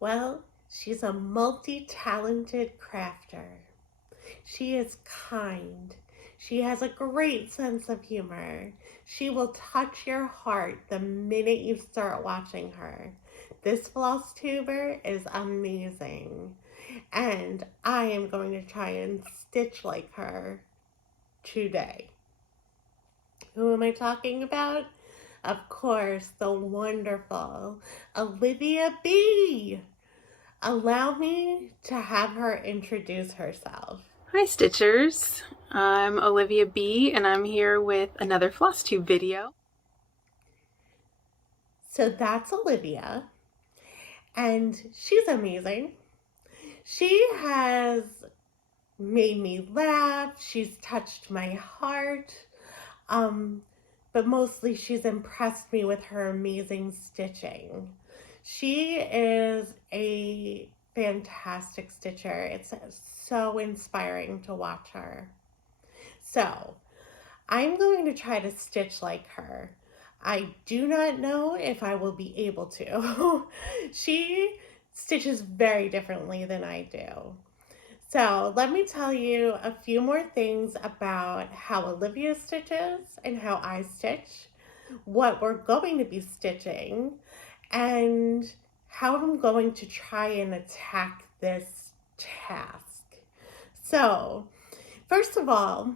Well, she's a multi-talented crafter. She is kind. She has a great sense of humor. She will touch your heart the minute you start watching her. This Flosstuber is amazing. And I am going to try and stitch like her today. Who am I talking about? Of course, the wonderful Olivia B. Allow me to have her introduce herself. Hi Stitchers, I'm Olivia B and I'm here with another Flosstube video. So that's Olivia, and she's amazing. She has made me laugh, she's touched my heart, um, but mostly she's impressed me with her amazing stitching. She is a fantastic stitcher. It's so inspiring to watch her. So, I'm going to try to stitch like her. I do not know if I will be able to. She stitches very differently than I do. So let me tell you a few more things about how Olivia stitches and how I stitch, what we're going to be stitching, and how I'm going to try and attack this task. So, first of all,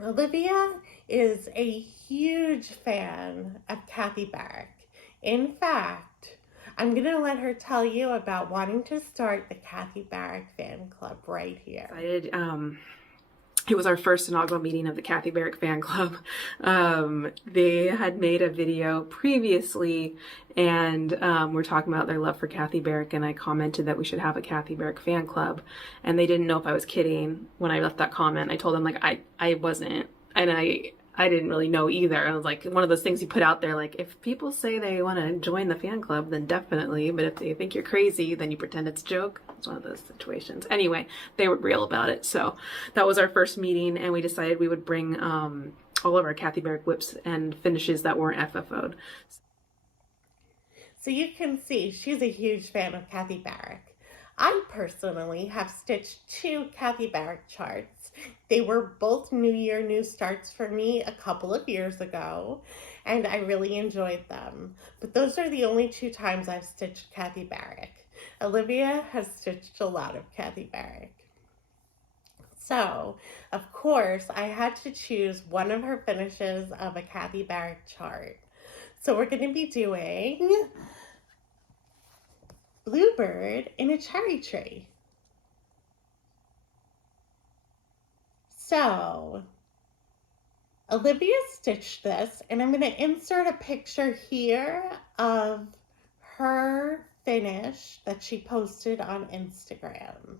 Olivia is a huge fan of Kathy Barrick. In fact, I'm going to let her tell you about wanting to start the Kathy Barrick fan club right here. It was our first inaugural meeting of the Kathy Barrick fan club. They had made a video previously and we're talking about their love for Kathy Barrick, and I commented that we should have a Kathy Barrick fan club, and they didn't know if I was kidding when I left that comment. I told them like I wasn't, and I didn't really know either. I was like, one of those things you put out there, like, if people say they want to join the fan club, then definitely. But if they think you're crazy, then you pretend it's a joke. It's one of those situations. Anyway, they were real about it. So that was our first meeting, and we decided we would bring all of our Kathy Barrick whips and finishes that weren't FFO'd. So you can see she's a huge fan of Kathy Barrick. I personally have stitched 2 Kathy Barrick charts. They were both New Year, New Starts for me a couple of years ago, and I really enjoyed them. But those are the only 2 times I've stitched Kathy Barrick. Olivia has stitched a lot of Kathy Barrick. So, of course, I had to choose one of her finishes of a Kathy Barrick chart. So we're going to be doing Bluebird in a cherry tree. So, Olivia stitched this, and I'm going to insert a picture here of her finish that she posted on Instagram.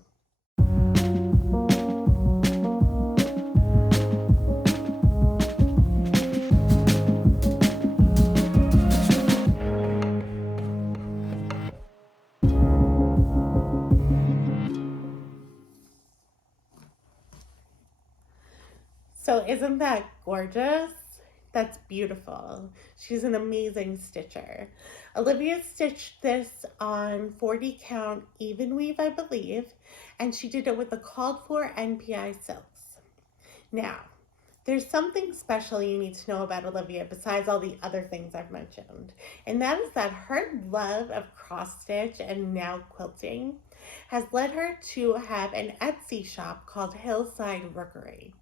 So isn't that gorgeous? That's beautiful. She's an amazing stitcher. Olivia stitched this on 40 count even weave, I believe, and she did it with the called for NPI silks. Now, there's something special you need to know about Olivia besides all the other things I've mentioned, and that is that her love of cross stitch and now quilting has led her to have an Etsy shop called Hillside Rookery.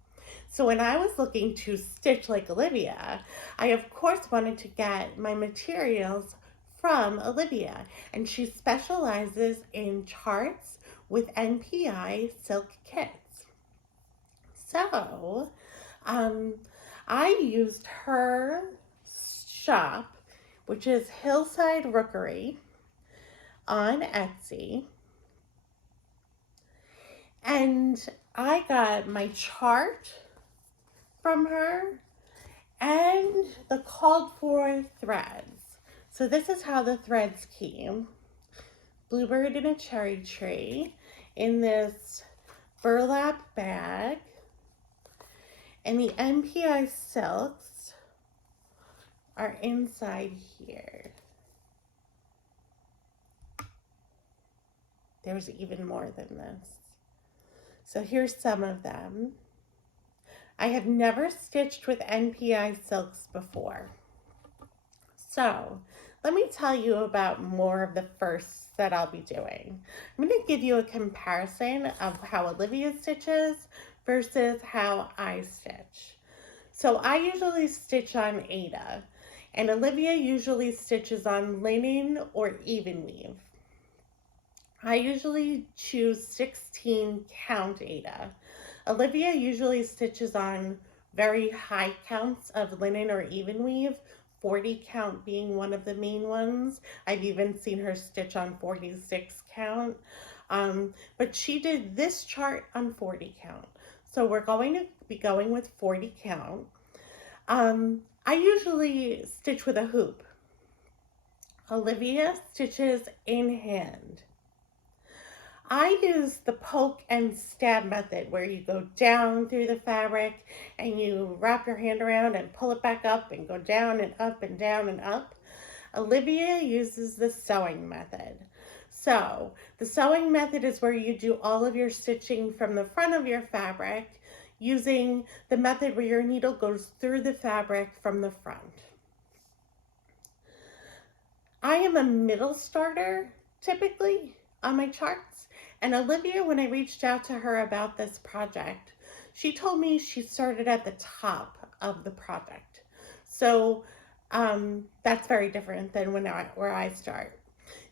So when I was looking to stitch like Olivia, I of course wanted to get my materials from Olivia, and she specializes in charts with NPI silk kits. So, I used her shop, which is Hillside Rookery on Etsy, and I got my chart from her and the called for threads. So this is how the threads came. Bluebird in a cherry tree in this burlap bag, and the NPI silks are inside here. there's even more than this. So here's some of them. I have never stitched with NPI silks before. So let me tell you about more of the firsts that I'll be doing. I'm going to give you a comparison of how Olivia stitches versus how I stitch. So I usually stitch on Aida, and Olivia usually stitches on linen or even weave. I usually choose 16 count Aida. Olivia usually stitches on very high counts of linen or even weave, 40 count being one of the main ones. I've even seen her stitch on 46 count. But she did this chart on 40 count. So we're going to be going with 40 count. I usually stitch with a hoop. Olivia stitches in hand. I use the poke and stab method where you go down through the fabric and you wrap your hand around and pull it back up and go down and up and down and up. Olivia uses the sewing method. So the sewing method is where you do all of your stitching from the front of your fabric using the method where your needle goes through the fabric from the front. I am a middle starter typically on my charts, and Olivia, when I reached out to her about this project, she told me she started at the top of the project. So that's very different than where I start.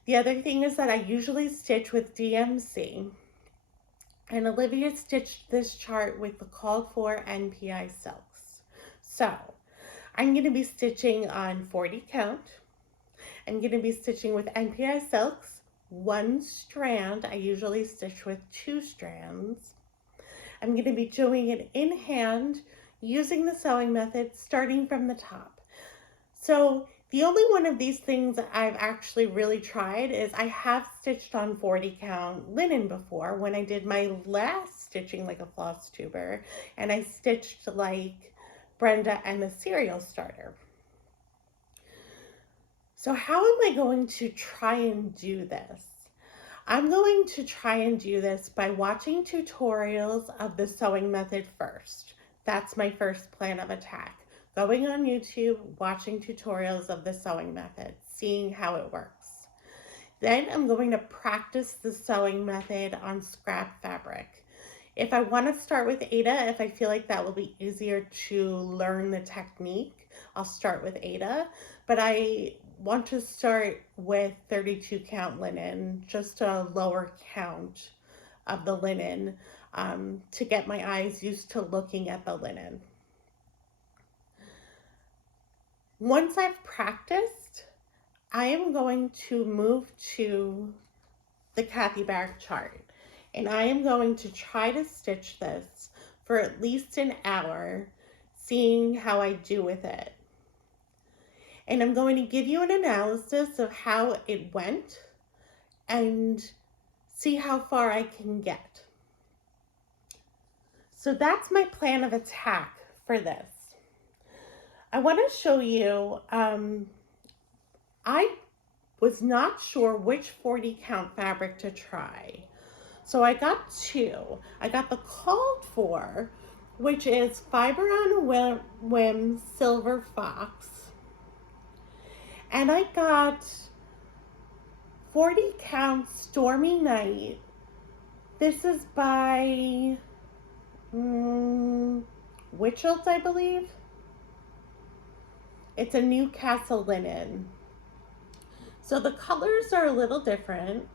The other thing is that I usually stitch with DMC, and Olivia stitched this chart with the called for NPI silks. So I'm going to be stitching on 40 count. I'm going to be stitching with NPI silks, 1 strand. I usually stitch with 2 strands. I'm going to be doing it in hand using the sewing method starting from the top. So the only one of these things that I've actually really tried is I have stitched on 40 count linen before when I did my last stitching like a Flosstuber, and I stitched like Brenda and the cereal starter. So how am I going to try and do this? I'm going to try and do this by watching tutorials of the sewing method first. That's my first plan of attack. Going on YouTube, watching tutorials of the sewing method, seeing how it works. Then I'm going to practice the sewing method on scrap fabric. If I want to start with Aida, if I feel like that will be easier to learn the technique, I'll start with Aida. But I want to start with 32 count linen, just a lower count of the linen to get my eyes used to looking at the linen. Once I've practiced, I am going to move to the Kathy Barrick chart, and I am going to try to stitch this for at least an hour, seeing how I do with it. And I'm going to give you an analysis of how it went and see how far I can get. So that's my plan of attack for this. I want to show you, I was not sure which 40 count fabric to try. So I got 2. I got the called for, which is Fiber on a Whim Silver Fox. And I got 40 count Stormy Night. This is by Witchels, I believe. It's a Newcastle linen. So the colors are a little different.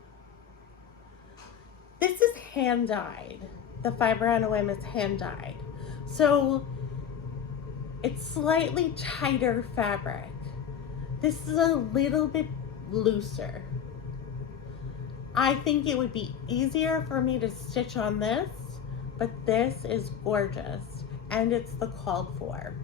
This is hand dyed. The Fiber on a Whim is hand dyed. So it's slightly tighter fabric. This is a little bit looser. I think it would be easier for me to stitch on this, but this is gorgeous and it's the called for.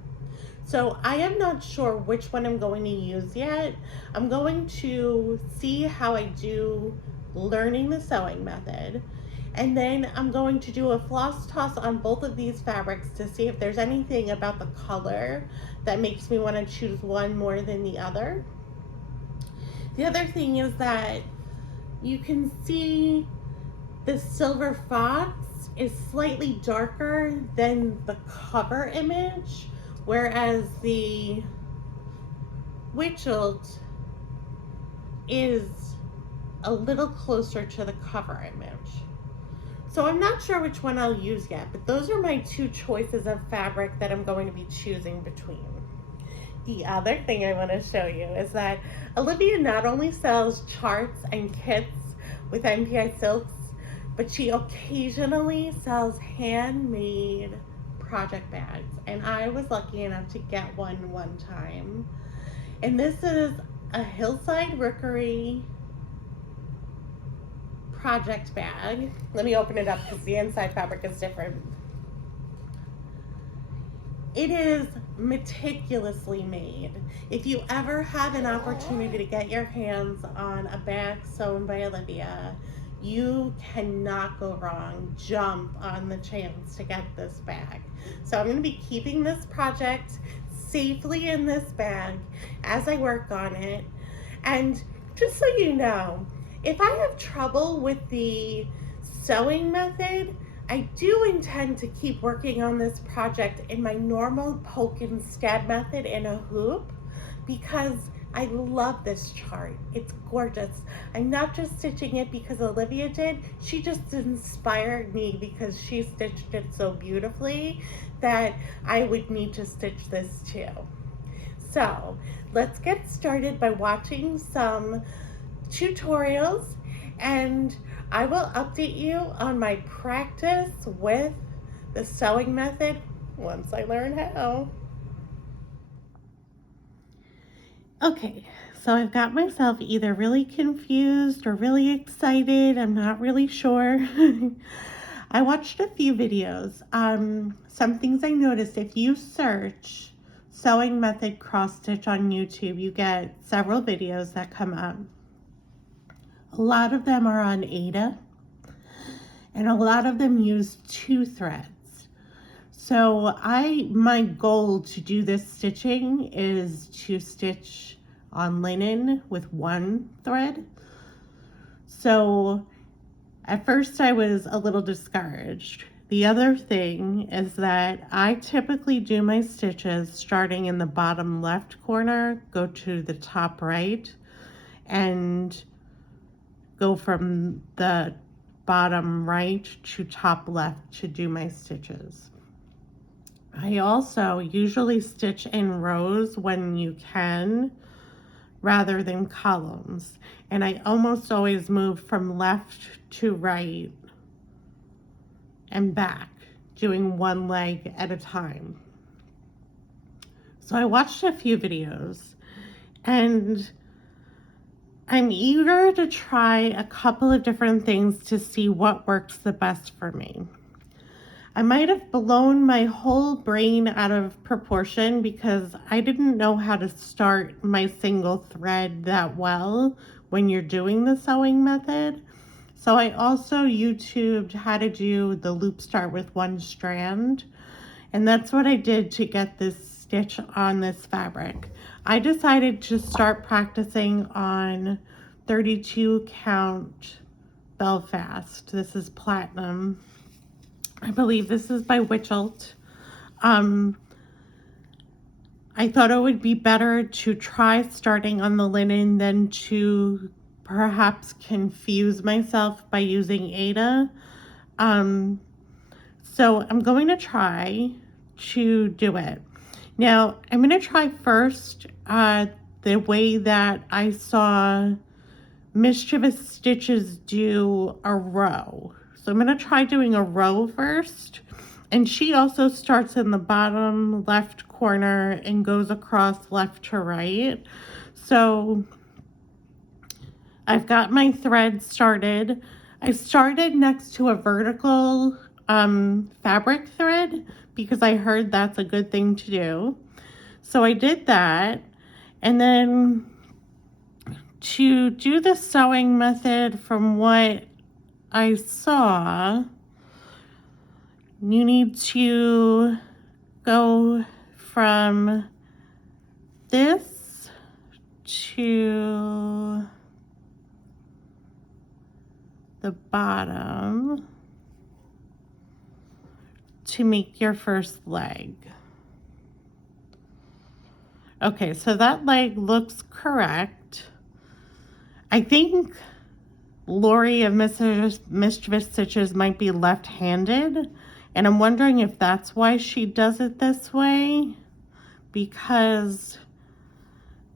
So I am not sure which one I'm going to use yet. I'm going to see how I do learning the sewing method. And then I'm going to do a floss toss on both of these fabrics to see if there's anything about the color that makes me want to choose one more than the other. The other thing is that you can see the silver fox is slightly darker than the cover image, whereas the Witchelt is a little closer to the cover image. So I'm not sure which one I'll use yet, but those are my two choices of fabric that I'm going to be choosing between. The other thing I want to show you is that Olivia not only sells charts and kits with MPI silks, but she occasionally sells handmade project bags. And I was lucky enough to get one time. And this is a Hillside Rookery project bag. Let me open it up because the inside fabric is different. It is meticulously made. If you ever have an opportunity to get your hands on a bag sewn by Olivia, you cannot go wrong. Jump on the chance to get this bag. So I'm going to be keeping this project safely in this bag as I work on it. And just so you know, if I have trouble with the sewing method, I do intend to keep working on this project in my normal poke and stab method in a hoop because I love this chart. It's gorgeous. I'm not just stitching it because Olivia did. She just inspired me because she stitched it so beautifully that I would need to stitch this too. So let's get started by watching some tutorials, and I will update you on my practice with the sewing method once I learn how. Okay, so I've got myself either really confused or really excited. I'm not really sure. I watched a few videos. Some things I noticed, if you search sewing method cross stitch on YouTube, you get several videos that come up. A lot of them are on Ada, and a lot of them use 2 threads. So my goal to do this stitching is to stitch on linen with 1 thread. So at first I was a little discouraged. The other thing is that I typically do my stitches starting in the bottom left corner, go to the top right, and go from the bottom right to top left to do my stitches. I also usually stitch in rows when you can rather than columns, and I almost always move from left to right and back, doing one leg at a time. So I watched a few videos, and I'm eager to try a couple of different things to see what works the best for me. I might have blown my whole brain out of proportion because I didn't know how to start my single thread that well when you're doing the sewing method. So I also YouTubed how to do the loop start with 1 strand, and that's what I did to get this stitch on this fabric. I decided to start practicing on 32 count Belfast. This is platinum. I believe this is by Witchelt. I thought it would be better to try starting on the linen than to perhaps confuse myself by using Ada. So I'm going to try to do it. Now, I'm going to try first the way that I saw Mischievous Stitches do a row. So I'm going to try doing a row first. And she also starts in the bottom left corner and goes across left to right. So I've got my thread started. I started next to a vertical fabric thread because I heard that's a good thing to do. So I did that, and then to do the sewing method from what I saw, you need to go from this to the bottom to make your first leg. Okay, so that leg looks correct. I think Lori of Mischievous Stitches might be left-handed, and I'm wondering if that's why she does it this way, because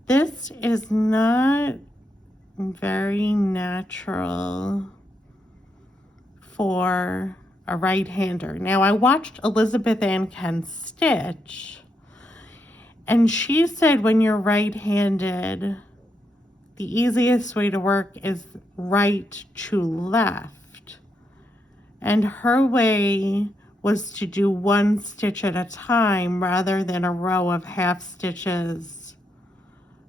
this is not very natural for a right-hander. Now, I watched Elizabethanncanstitch, and she said when you're right-handed, the easiest way to work is right to left. And her way was to do one stitch at a time rather than a row of half stitches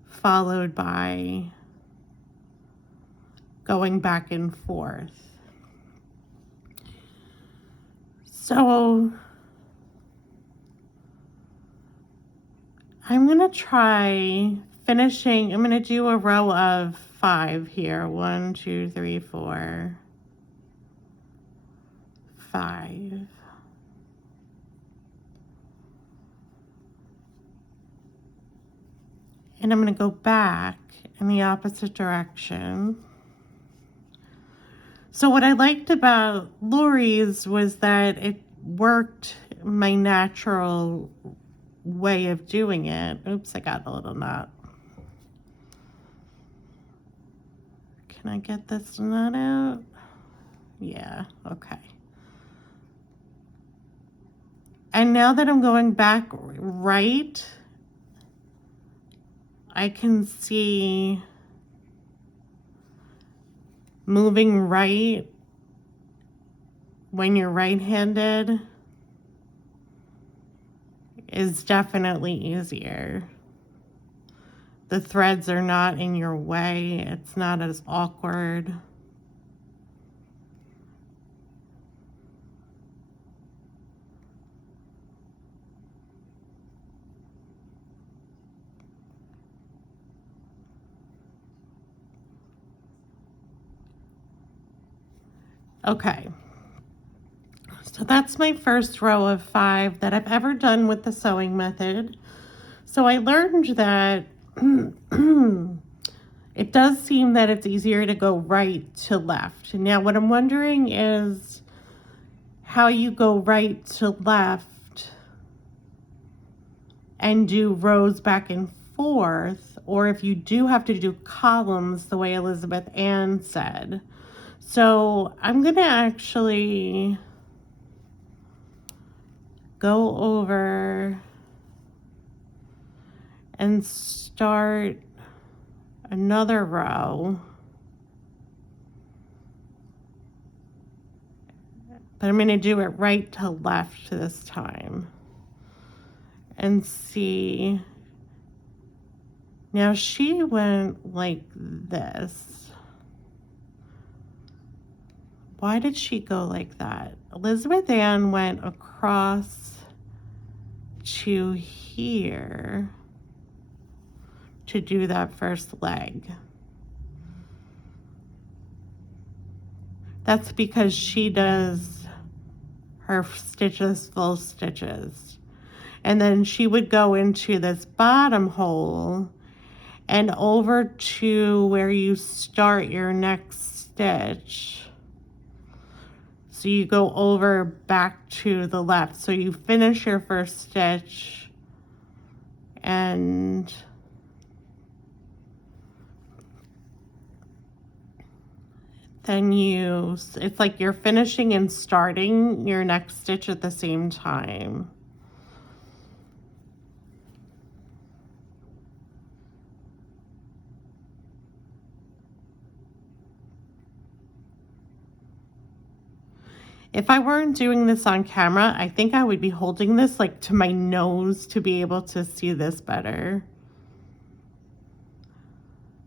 followed by going back and forth. So I'm going to try finishing. I'm going to do a row of 5 here. 1, 2, 3, 4, 5. And I'm going to go back in the opposite direction. So what I liked about Lori's was that it worked my natural way of doing it. Oops, I got a little knot. Can I get this knot out? Yeah, okay. And now that I'm going back right, I can see moving right when you're right-handed is definitely easier. The threads are not in your way. It's not as awkward. Okay, so that's my first row of 5 that I've ever done with the sewing method. So I learned that it does seem that it's easier to go right to left. Now what I'm wondering is how you go right to left and do rows back and forth, or if you do have to do columns the way Elizabeth Ann said. So I'm going to actually go over and start another row. But I'm going to do it right to left this time. And see. Now she went like this. Why did she go like that? Elizabeth Ann went across to here to do that first leg. That's because she does her stitches, full stitches. And then she would go into this bottom hole and over to where you start your next stitch. So you go over back to the left. So you finish your first stitch and then it's like you're finishing and starting your next stitch at the same time. If I weren't doing this on camera, I think I would be holding this like to my nose to be able to see this better.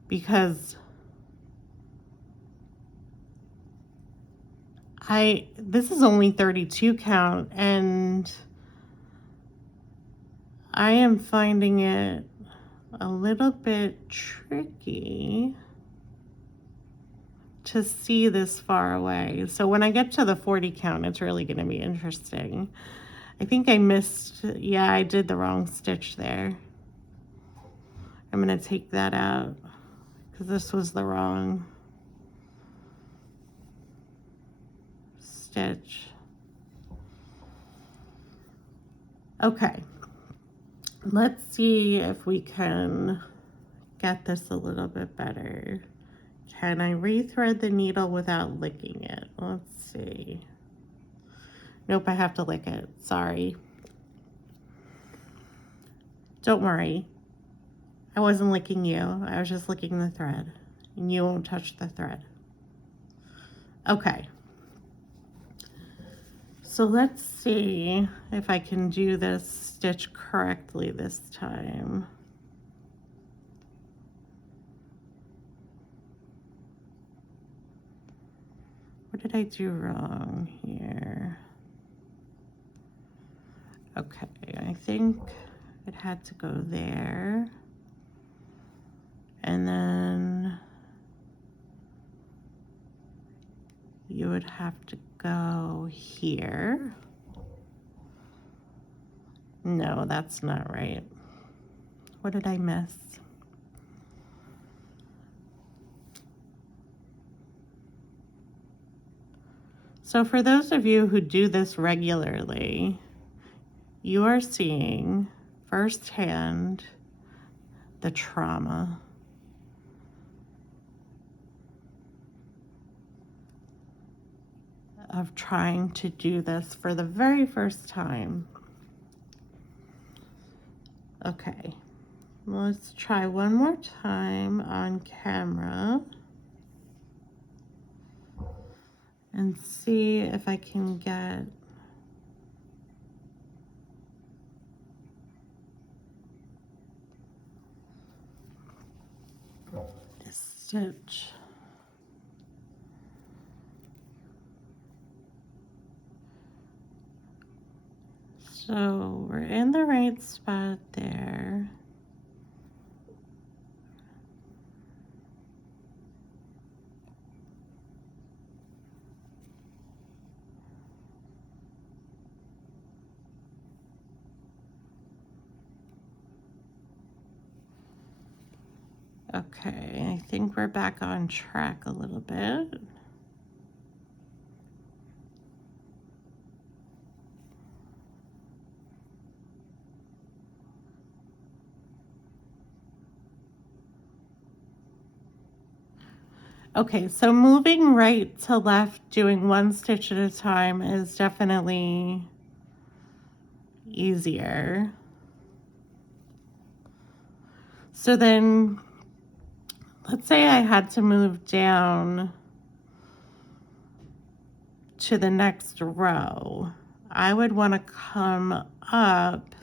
Because this is only 32 count and I am finding it a little bit tricky to see this far away. So when I get to the 40 count, it's really going to be interesting. I think I missed, yeah, I did the wrong stitch there. I'm going to take that out because this was the wrong stitch. Okay, let's see if we can get this a little bit better. Can I rethread the needle without licking it? Let's see. Nope, I have to lick it. Sorry. Don't worry. I wasn't licking you. I was just licking the thread. And you won't touch the thread. Okay. So let's see if I can do this stitch correctly this time. What did I do wrong here? Okay, I think it had to go there. And then you would have to go here. No, that's not right. What did I miss? So for those of you who do this regularly, you are seeing firsthand the trauma of trying to do this for the very first time. Okay, let's try one more time on camera and see if I can get this stitch. So we're in the right spot there. Okay, I think we're back on track a little bit. Okay, so moving right to left, doing one stitch at a time is definitely easier. So then, let's say I had to move down to the next row. I would want to come up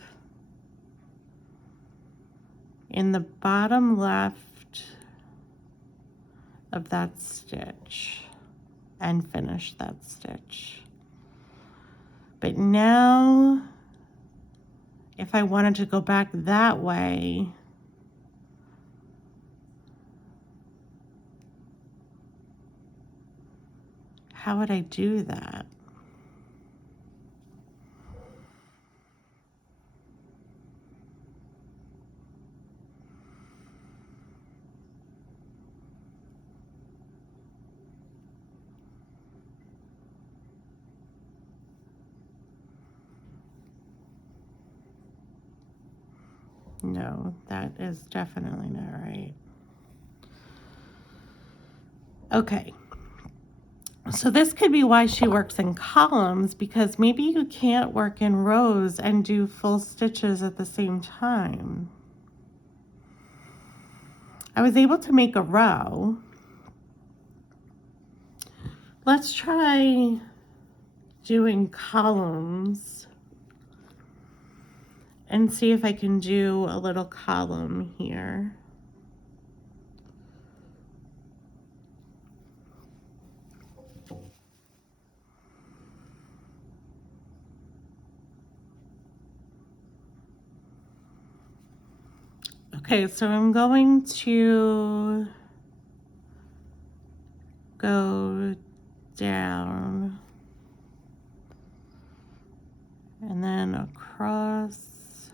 in the bottom left of that stitch and finish that stitch. But now, if I wanted to go back that way, how would I do that? No, that is definitely not right. Okay. So this could be why she works in columns, because maybe you can't work in rows and do full stitches at the same time. I was able to make a row. Let's try doing columns and see if I can do a little column here. Okay, so I'm going to go down and then across,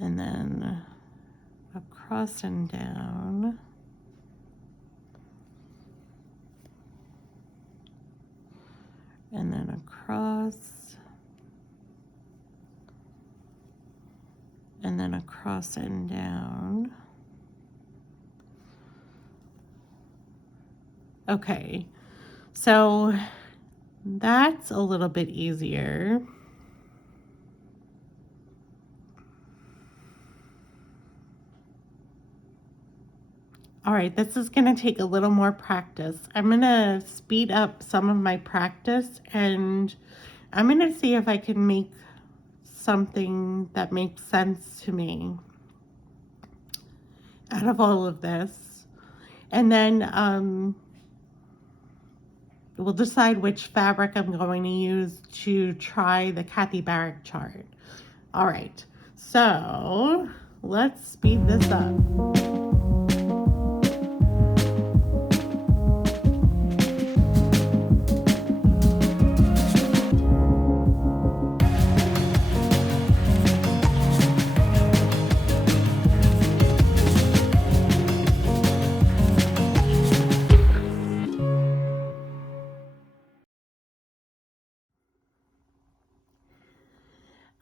and then across and down, and then across, and then across and down. Okay, so that's a little bit easier. All right, this is gonna take a little more practice. I'm gonna speed up some of my practice and I'm gonna see if I can make something that makes sense to me out of all of this. And then we'll decide which fabric I'm going to use to try the Kathy Barrick chart. All right, so let's speed this up.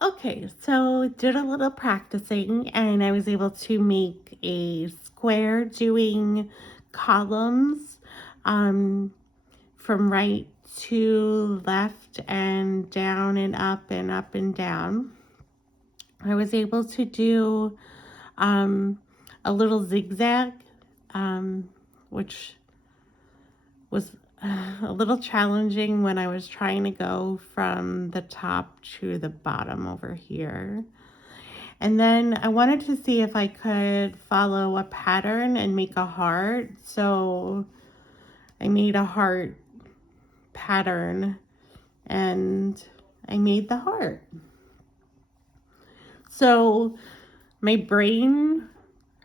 Okay, so did a little practicing and I was able to make a square doing columns from right to left and down and up and up and down. I was able to do a little zigzag, which was a little challenging when I was trying to go from the top to the bottom over here. And then I wanted to see if I could follow a pattern and make a heart. So I made a heart pattern and I made the heart. So my brain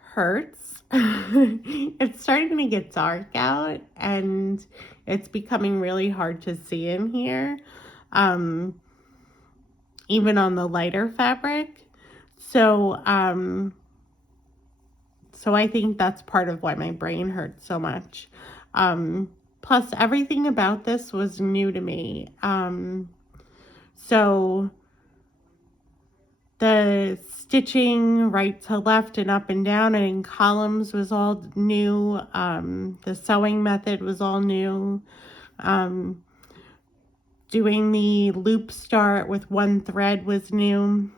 hurts. It's starting to get dark out and it's becoming really hard to see in here, even on the lighter fabric. So I think that's part of why my brain hurts so much. Plus everything about this was new to me. So the stitching right to left and up and down and in columns was all new. The sewing method was all new. Doing the loop start with one thread was new.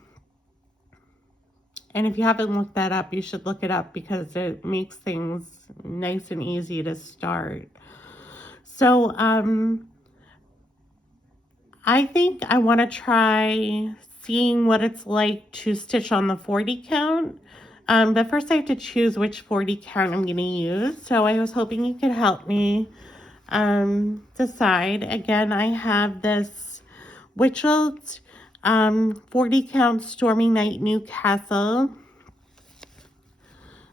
And if you haven't looked that up, you should look it up because it makes things nice and easy to start. So I think I want to try seeing what it's like to stitch on the 40 count. But first I have to choose which 40 count I'm going to use. So I was hoping you could help me decide. Again, I have this Witchelt 40 count Stormy Night Newcastle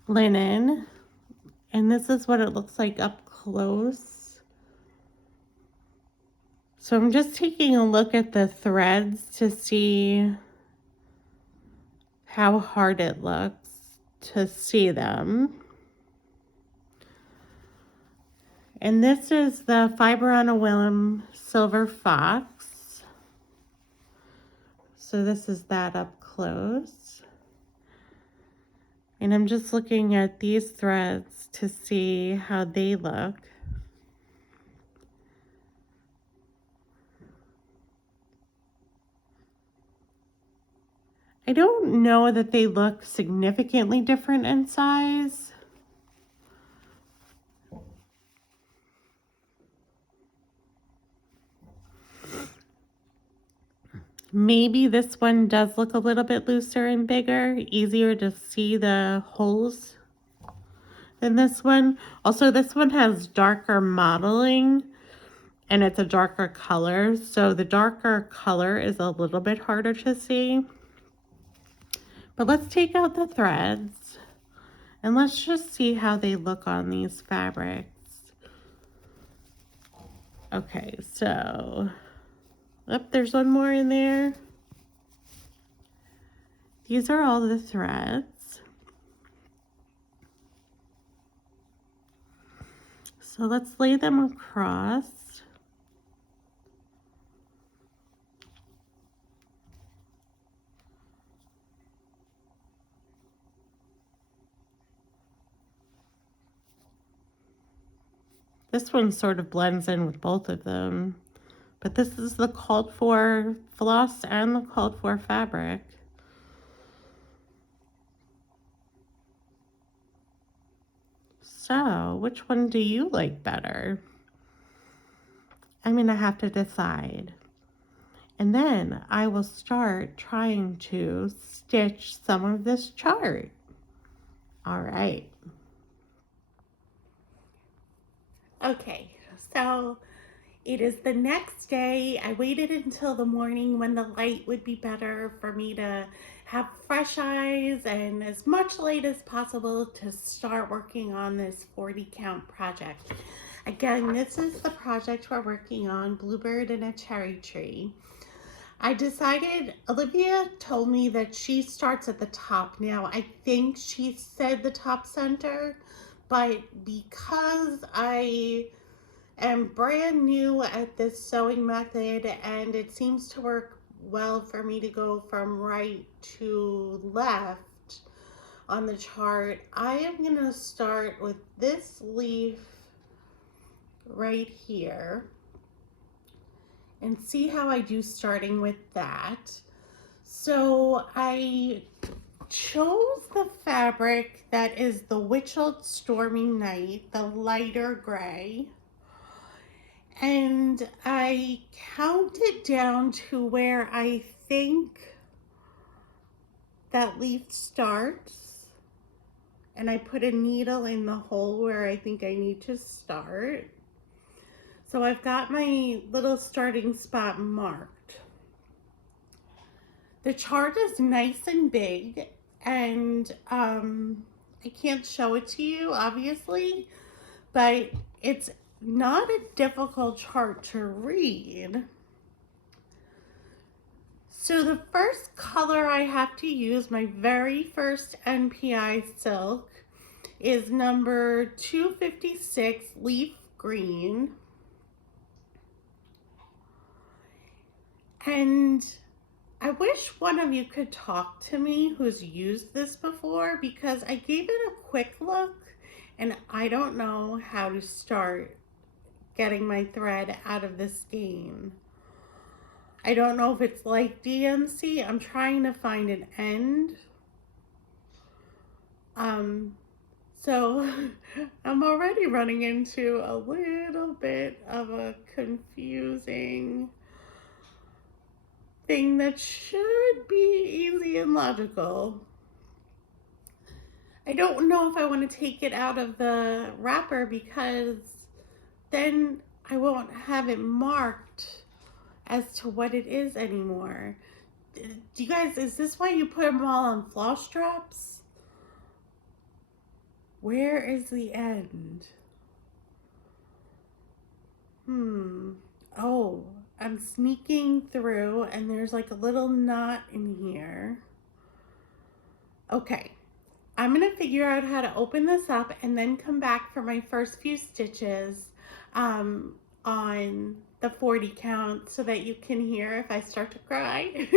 linen. And this is what it looks like up close. So I'm just taking a look at the threads to see how hard it looks to see them. And this is the Fiber on a Whim Silver Fox. So this is that up close. And I'm just looking at these threads to see how they look. I don't know that they look significantly different in size. Maybe this one does look a little bit looser and bigger, easier to see the holes than this one. Also, this one has darker modeling and it's a darker color. So the darker color is a little bit harder to see. But let's take out the threads and let's just see how they look on these fabrics. Okay, so, there's one more in there. These are all the threads. So let's lay them across. This one sort of blends in with both of them, but this is the called for floss and the called for fabric. So, which one do you like better? I'm gonna have to decide. And then I will start trying to stitch some of this chart. All right. Okay, so it is the next day. I waited until the morning when the light would be better for me to have fresh eyes and as much light as possible to start working on this 40 count project. Again, this is the project we're working on, Bluebird and a Cherry Tree. I decided, Olivia told me that she starts at the top. Now, I think she said the top center, but because I am brand new at this sewing method and it seems to work well for me to go from right to left on the chart, I am going to start with this leaf right here and see how I do starting with that. So I chose the fabric that is the Witched Stormy Night, the lighter gray. And I counted down to where I think that leaf starts. And I put a needle in the hole where I think I need to start. So I've got my little starting spot marked. The chart is nice and big, and I can't show it to you, obviously, but it's not a difficult chart to read. So the first color I have to use, my very first NPI silk, is number 256 Leaf Green. And I wish one of you could talk to me who's used this before, because I gave it a quick look and I don't know how to start getting my thread out of this skein. I don't know if it's like DMC. I'm trying to find an end. So I'm already running into a little bit of a confusing thing that should be easy and logical. I don't know if I want to take it out of the wrapper because then I won't have it marked as to what it is anymore. Do you guys, is this why you put them all on floss straps? Where is the end? Oh, I'm sneaking through and there's like a little knot in here. Okay, I'm gonna figure out how to open this up and then come back for my first few stitches on the 40 count so that you can hear if I start to cry.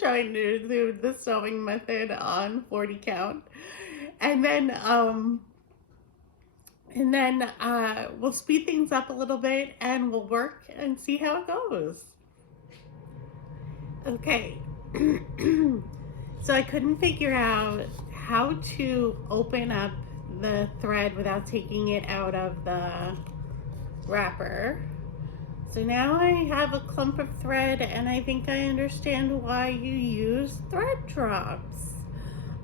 Trying to do the sewing method on 40 count. And then we'll speed things up a little bit and we'll work and see how it goes. Okay, so I couldn't figure out how to open up the thread without taking it out of the wrapper. So now I have a clump of thread and I think I understand why you use thread drops.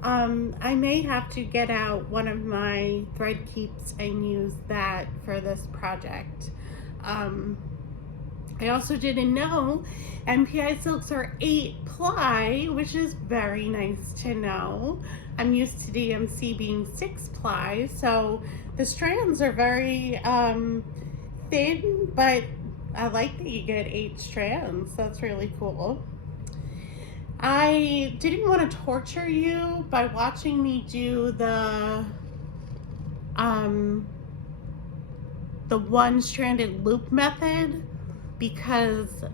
I may have to get out one of my thread keeps and use that for this project. I also didn't know MPI silks are 8-ply, which is very nice to know. I'm used to DMC being 6-ply, so the strands are very thin, but I like that you get 8 strands. That's really cool. I didn't want to torture you by watching me do the one-stranded loop method because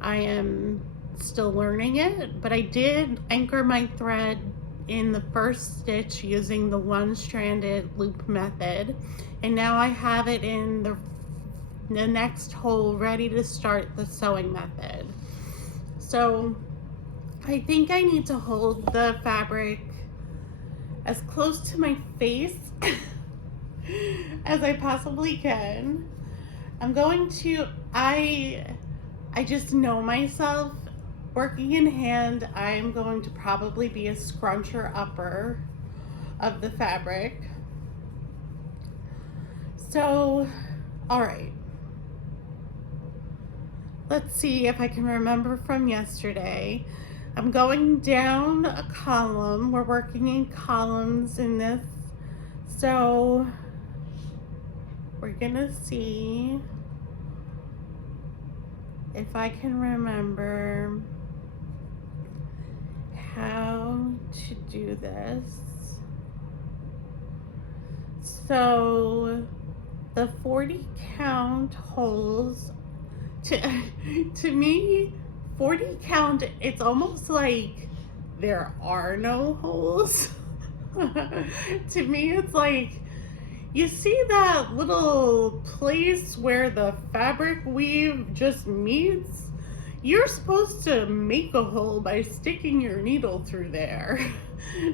I am still learning it, but I did anchor my thread in the first stitch using the one-stranded loop method, and now I have it in the next hole ready to start the sewing method. So I think I need to hold the fabric as close to my face as I possibly can. I'm going to, I just know myself. Working in hand, I'm going to probably be a scruncher upper of the fabric. So, all right. Let's see if I can remember from yesterday. I'm going down a column. We're working in columns in this. So, we're gonna see if I can remember how to do this. So the 40 count holes, to me, 40 count, it's almost like there are no holes. To me, it's like, you see that little place where the fabric weave just meets? You're supposed to make a hole by sticking your needle through there.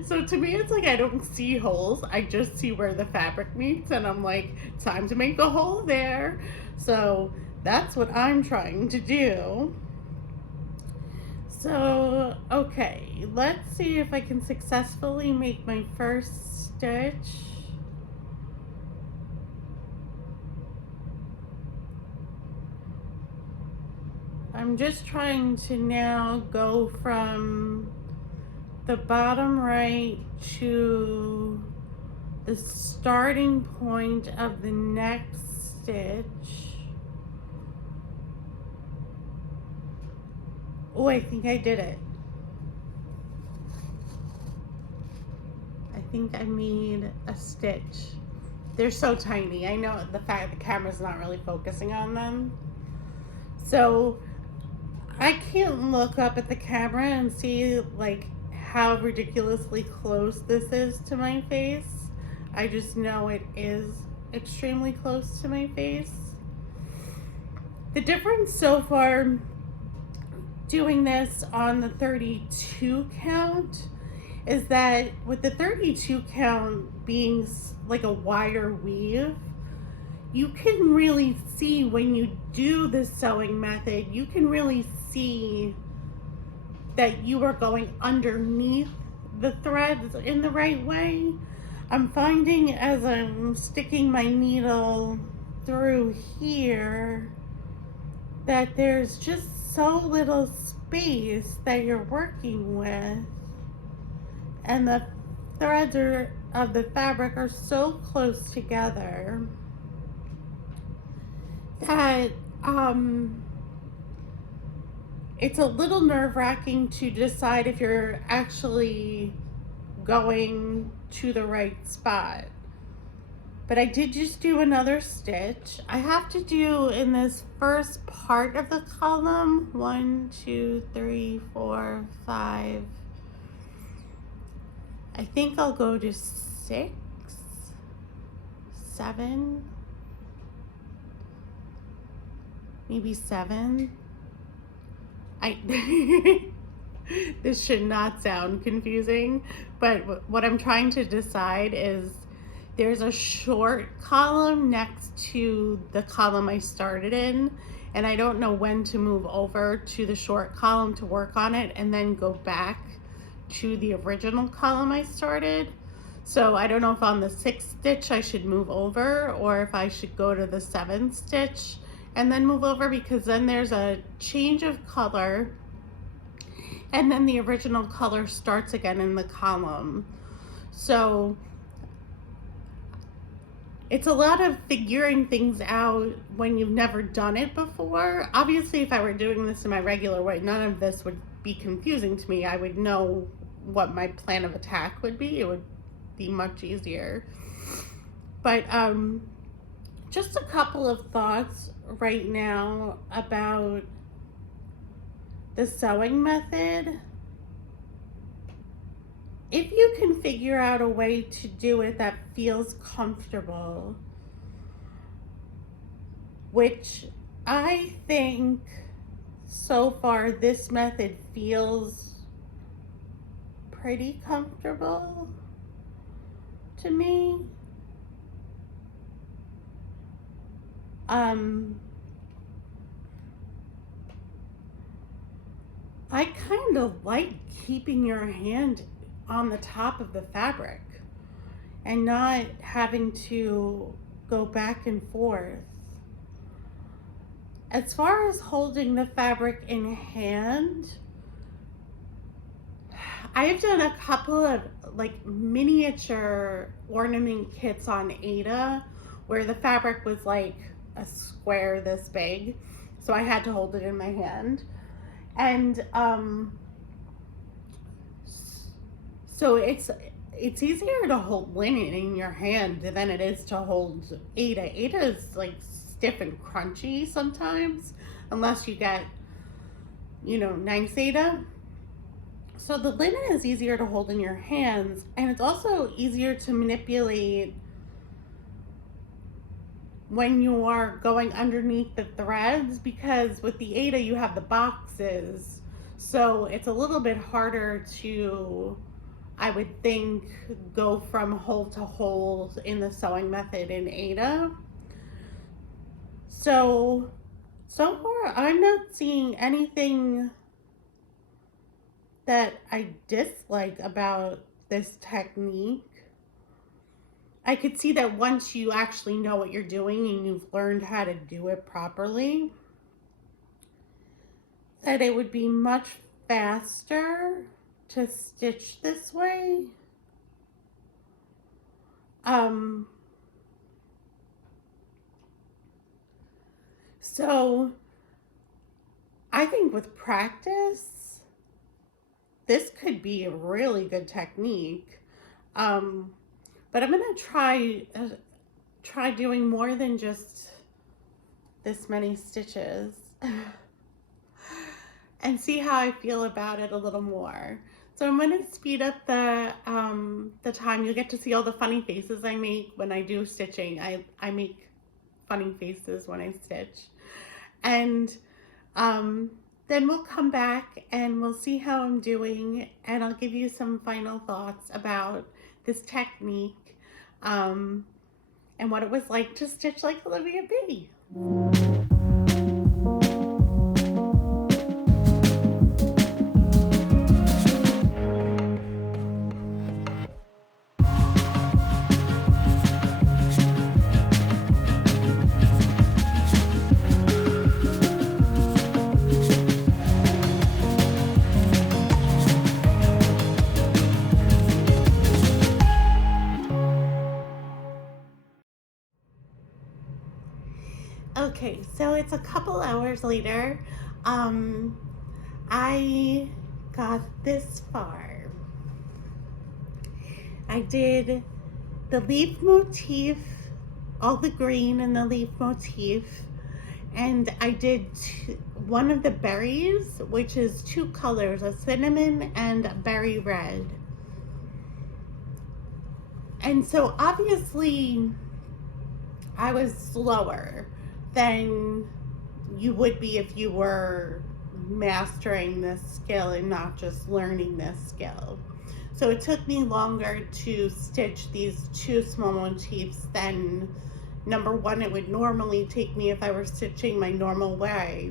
So to me, it's like I don't see holes. I just see where the fabric meets, and I'm like, time to make a hole there. So that's what I'm trying to do. So, okay, let's see if I can successfully make my first stitch. I'm just trying to now go from the bottom right to the starting point of the next stitch. Oh, I think I did it. I think I made a stitch. They're so tiny. I know the fact the camera's not really focusing on them. So I can't look up at the camera and see like how ridiculously close this is to my face. I just know it is extremely close to my face. The difference so far doing this on the 32 count is that with the 32 count being like a wire weave, you can really see when you do the sewing method, you can really see that you are going underneath the threads in the right way. I'm finding as I'm sticking my needle through here that there's just so little space that you're working with, and the threads of the fabric are so close together that it's a little nerve-wracking to decide if you're actually going to the right spot. But I did just do another stitch. I have to do in this first part of the column 1, 2, 3, 4, 5. I think I'll go to 6, 7, maybe 7. This should not sound confusing, but what I'm trying to decide is there's a short column next to the column I started in, and I don't know when to move over to the short column to work on it and then go back to the original column I started. So I don't know if on the 6th stitch I should move over or if I should go to the 7th stitch and then move over, because then there's a change of color and then the original color starts again in the column. So it's a lot of figuring things out when you've never done it before. Obviously, if I were doing this in my regular way, none of this would be confusing to me. I would know what my plan of attack would be. It would be much easier. But just a couple of thoughts right now about the sewing method. If you can figure out a way to do it that feels comfortable, which I think so far this method feels pretty comfortable to me. I kind of like keeping your hand on the top of the fabric and not having to go back and forth. As far as holding the fabric in hand, I've done a couple of like miniature ornament kits on Ada where the fabric was like a square this big, so I had to hold it in my hand. And so it's easier to hold linen in your hand than it is to hold Ada. Ada is like stiff and crunchy sometimes, unless you get, you know, nice Ada. So the linen is easier to hold in your hands, and it's also easier to manipulate when you are going underneath the threads, because with the Ada you have the boxes, so it's a little bit harder to, I would think, go from hole to hole in the sewing method in Ada. So far I'm not seeing anything that I dislike about this technique. I could see that once you actually know what you're doing and you've learned how to do it properly, that it would be much faster to stitch this way. So I think with practice, this could be a really good technique. But I'm gonna try doing more than just this many stitches and see how I feel about it a little more. So I'm gonna speed up the time. You'll get to see all the funny faces I make when I do stitching. I make funny faces when I stitch. And then we'll come back and we'll see how I'm doing, and I'll give you some final thoughts about this technique and what it was like to stitch like Olivia B. Okay, so it's a couple hours later. I got this far. I did the leaf motif, all the green in the leaf motif, and I did one of the berries, which is two colors, a cinnamon and a berry red. And so obviously I was slower than you would be if you were mastering this skill and not just learning this skill. So it took me longer to stitch these two small motifs than number one it would normally take me if I were stitching my normal way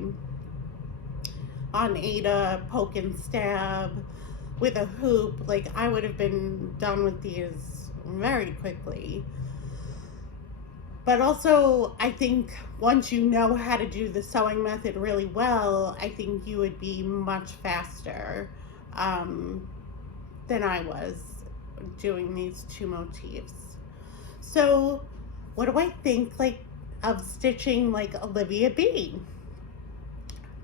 on Ada, poke and stab with a hoop. Like, I would have been done with these very quickly. But also, I think once you know how to do the sewing method really well, I think you would be much faster than I was doing these two motifs. So, what do I think of stitching like Olivia B?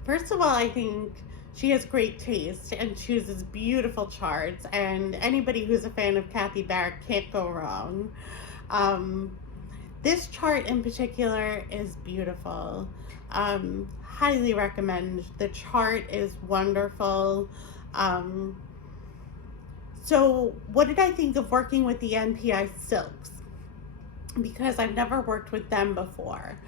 First of all, I think she has great taste and chooses beautiful charts, and anybody who's a fan of Kathy Barrett can't go wrong. Um, this chart in particular is beautiful. Highly recommend. The chart is wonderful. Um, so, what did I think of working with the NPI Silks? Because I've never worked with them before.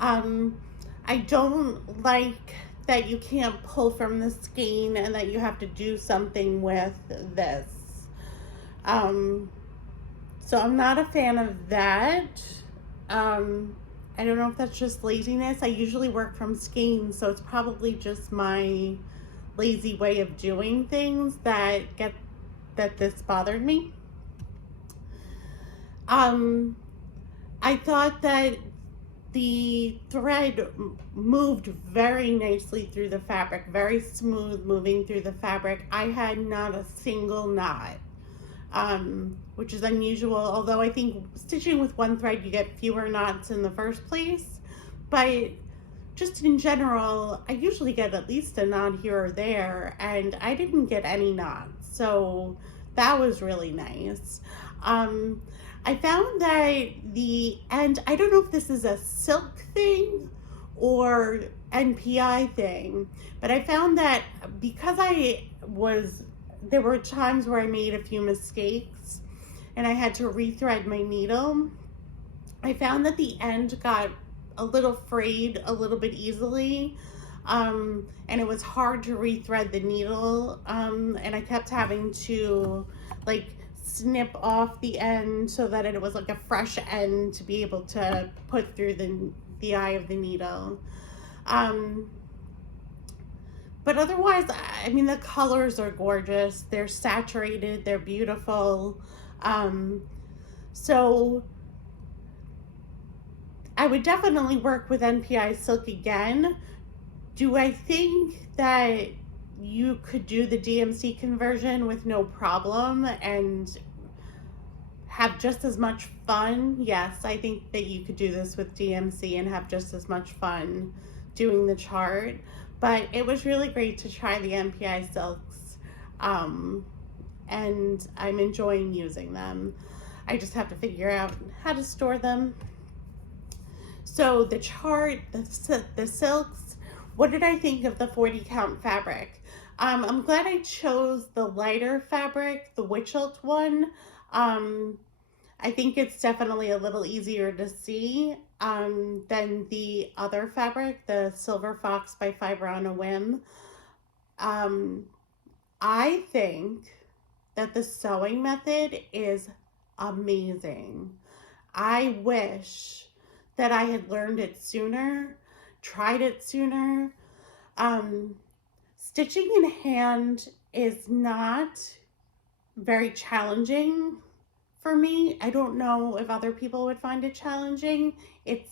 Um, I don't like that you can't pull from the skein and that you have to do something with this. So I'm not a fan of that. I don't know if that's just laziness. I usually work from skein, so it's probably just my lazy way of doing things that this bothered me. I thought that the thread moved very nicely through the fabric, very smooth moving through the fabric. I had not a single knot, which is unusual, although I think stitching with one thread you get fewer knots in the first place. But just in general, I usually get at least a knot here or there, and I didn't get any knots, so that was really nice. I found that the end, I don't know if this is a silk thing or NPI thing, but I found that because there were times where I made a few mistakes and I had to rethread my needle. I found that the end got a little frayed a little bit easily, and it was hard to rethread the needle, and I kept having to like snip off the end so that it was like a fresh end to be able to put through the eye of the needle. But otherwise, I mean, the colors are gorgeous. They're saturated, they're beautiful. So I would definitely work with NPI Silk again. Do I think that you could do the DMC conversion with no problem and have just as much fun? Yes, I think that you could do this with DMC and have just as much fun doing the chart. But it was really great to try the NPI Silks, and I'm enjoying using them. I just have to figure out how to store them. So the chart, the silks, what did I think of the 40 count fabric? I'm glad I chose the lighter fabric, the Witchelt one. I think it's definitely a little easier to see than the other fabric, the Silver Fox by Fiber on a Whim. I think that the sewing method is amazing. I wish that I had learned it sooner, tried it sooner. Stitching in hand is not very challenging for me. I don't know if other people would find it challenging. It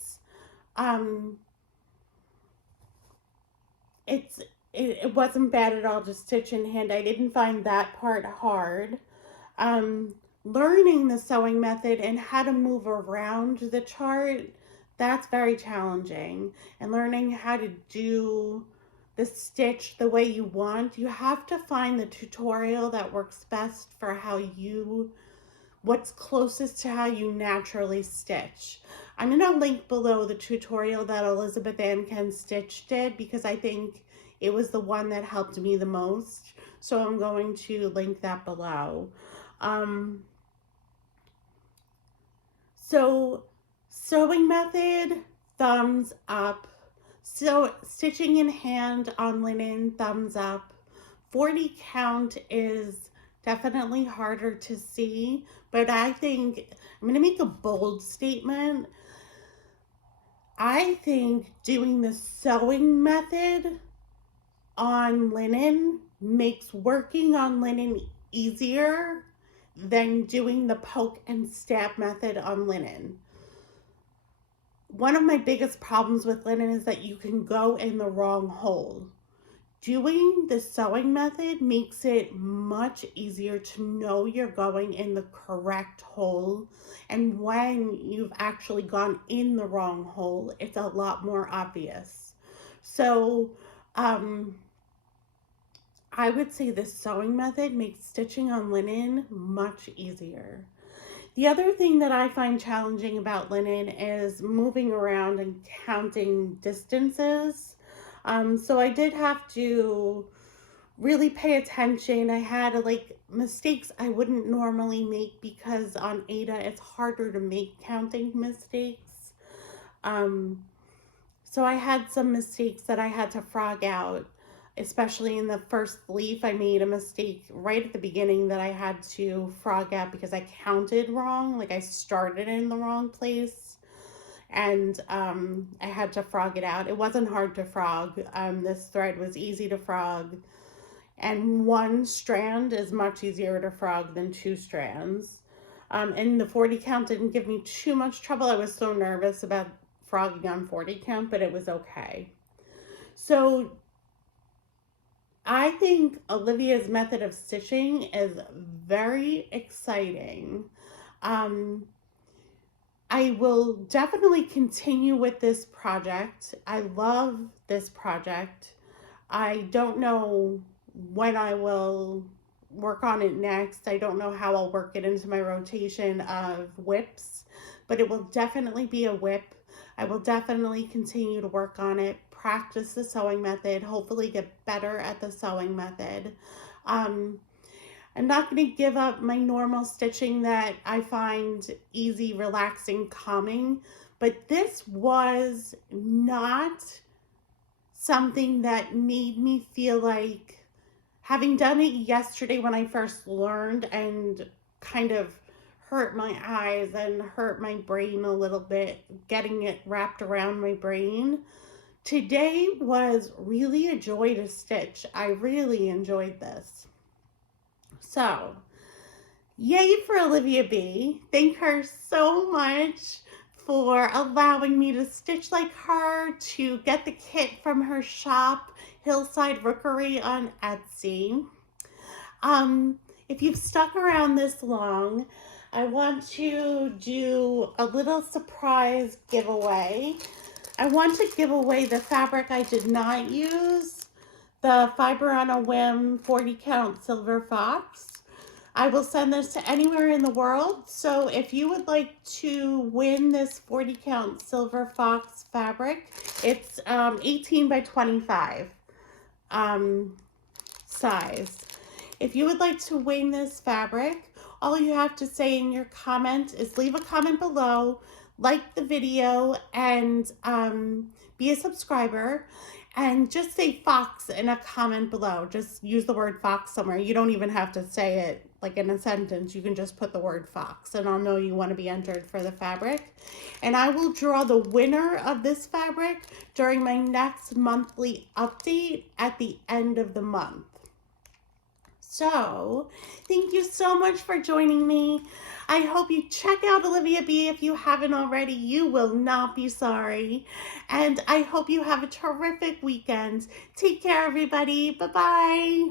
wasn't bad at all to stitch in hand. I didn't find that part hard. Learning the sewing method and how to move around the chart, that's very challenging. And learning how to do the stitch the way you want, you have to find the tutorial that works best for what's closest to how you naturally stitch. I'm going to link below the tutorial that Elizabethanncanstitch did because I think it was the one that helped me the most. So I'm going to link that below. So sewing method, thumbs up. So stitching in hand on linen, thumbs up. 40 count is definitely harder to see, but I think I'm going to make a bold statement. I think doing the sewing method on linen makes working on linen easier than doing the poke and stab method on linen. one of my biggest problems with linen is that you can go in the wrong hole. Doing the sewing method makes it much easier to know you're going in the correct hole, and when you've actually gone in the wrong hole, it's a lot more obvious. So I would say the sewing method makes stitching on linen much easier. The other thing that I find challenging about linen is moving around and counting distances. So I did have to really pay attention. I had like mistakes I wouldn't normally make because on Ada it's harder to make counting mistakes. So I had some mistakes that I had to frog out, especially in the first leaf. I made a mistake right at the beginning that I had to frog out because I counted wrong. Like I started in the wrong place, and I had to frog it out. It wasn't hard to frog. This thread was easy to frog, and one strand is much easier to frog than two strands. And the 40 count didn't give me too much trouble. I was so nervous about frogging on 40 count, but it was okay. So I think Olivia's method of stitching is very exciting. I will definitely continue with this project. I love this project. I don't know when I will work on it next. I don't know how I'll work it into my rotation of whips, but it will definitely be a whip. I will definitely continue to work on it, practice the sewing method, hopefully get better at the sewing method. I'm not going to give up my normal stitching that I find easy, relaxing, calming, but this was not something that made me feel like, having done it yesterday when I first learned and kind of hurt my eyes and hurt my brain a little bit, getting it wrapped around my brain. Today was really a joy to stitch. I really enjoyed this. So, yay for Olivia B. Thank her so much for allowing me to stitch like her, to get the kit from her shop, Hillside Rookery on Etsy. If you've stuck around this long, I want to do a little surprise giveaway. I want to give away the fabric I did not use, the Fiber on a Whim 40 count Silver Fox. I will send this to anywhere in the world. So if you would like to win this 40 count Silver Fox fabric, it's 18 by 25 size. If you would like to win this fabric, all you have to say in your comment is leave a comment below, like the video, and be a subscriber, and just say Fox in a comment below. Just use the word Fox somewhere. You don't even have to say it like in a sentence. You can just put the word Fox, and I'll know you want to be entered for the fabric. And I will draw the winner of this fabric during my next monthly update at the end of the month. So, thank you so much for joining me. I hope you check out Olivia B if you haven't already. You will not be sorry. And I hope you have a terrific weekend. Take care, everybody. Bye-bye.